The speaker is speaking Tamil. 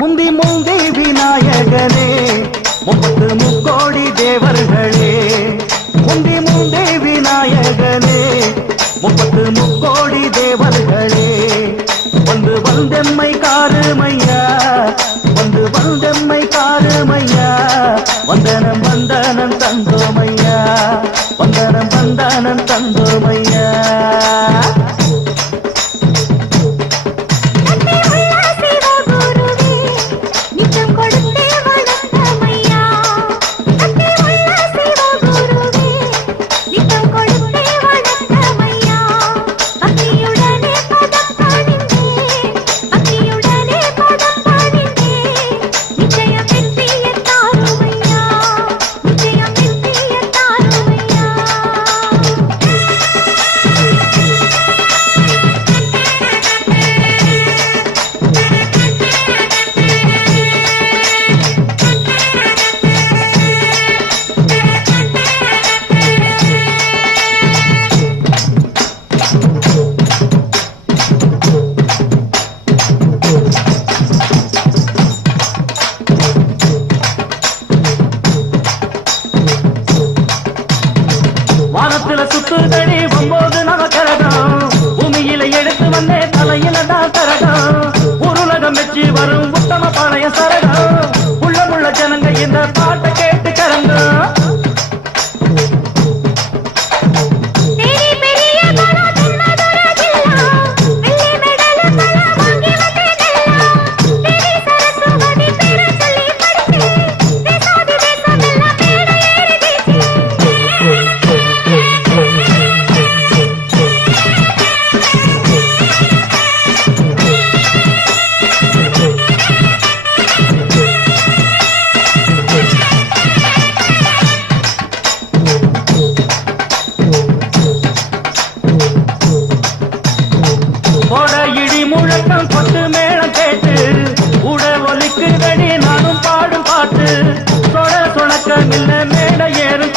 முந்தி முந்தி விநாயகனே முப்பத்து முக்கோடி தேவர்களே முந்தி முந்தி விநாயகனே முப்பத்து முக்கோடி தேவர்களே வந்து வந்தெம்மை காருமையா வந்து வந்தெம்மை காருமையா வந்தனம் வந்தனம் தந்தோமையா வந்தனம் வந்தனம் தந்தோமையா வானத்துல சுத்துதடி 9 நவக்கரகம் பூமியில எடுத்து வந்தே தலையில தான் கரகம் உருளகம் வச்சு வரும் உத்தம பாளைய சரகம் உள்ள ஜனங்க இந்த பாட்டை கேட்டு கரங்க முழக்கம் கொட்டு மேளம் கேட்டு உட ஒலிக்குதடி நானும் பாடும் பாட்டு சொட சொணக்கம் இல்ல மேட ஏறும்